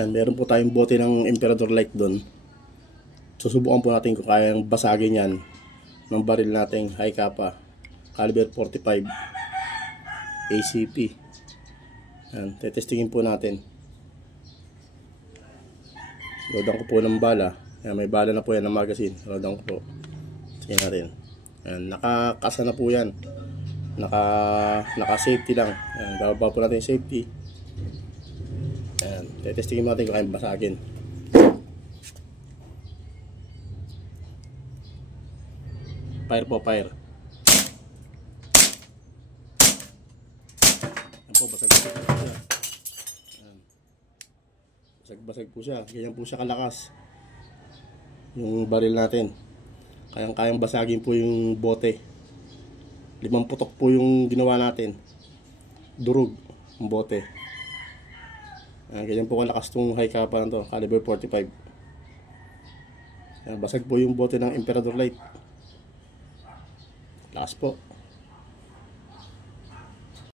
Yan, meron po tayong bote ng Emperador Light doon. Susubukan po natin kung kayang basagin yan ng baril nating high capa caliber 45 ACP. Yan, tetestingin po natin. Loadan ko po ng bala. Yan, may bala na po yan ng magazine. Loadan ko po. Tingnan natin. Yan, nakakasa na po yan. Naka safety lang. Yan, bababa po natin yung safety. Yan, tetestingin natin kung kayang basagin. Fire po, fire. Yan po, basag-basag po siya. Yan. Basag-basag po siya. Ganyan po siya kalakas yung baril natin. Kayang-kayang basagin po yung bote. 5 putok po yung ginawa natin. Durog yung bote. Ganyan po kalakas tong high capa na to, caliber 45. Basag po yung bote ng Emperador Light. Lakas po.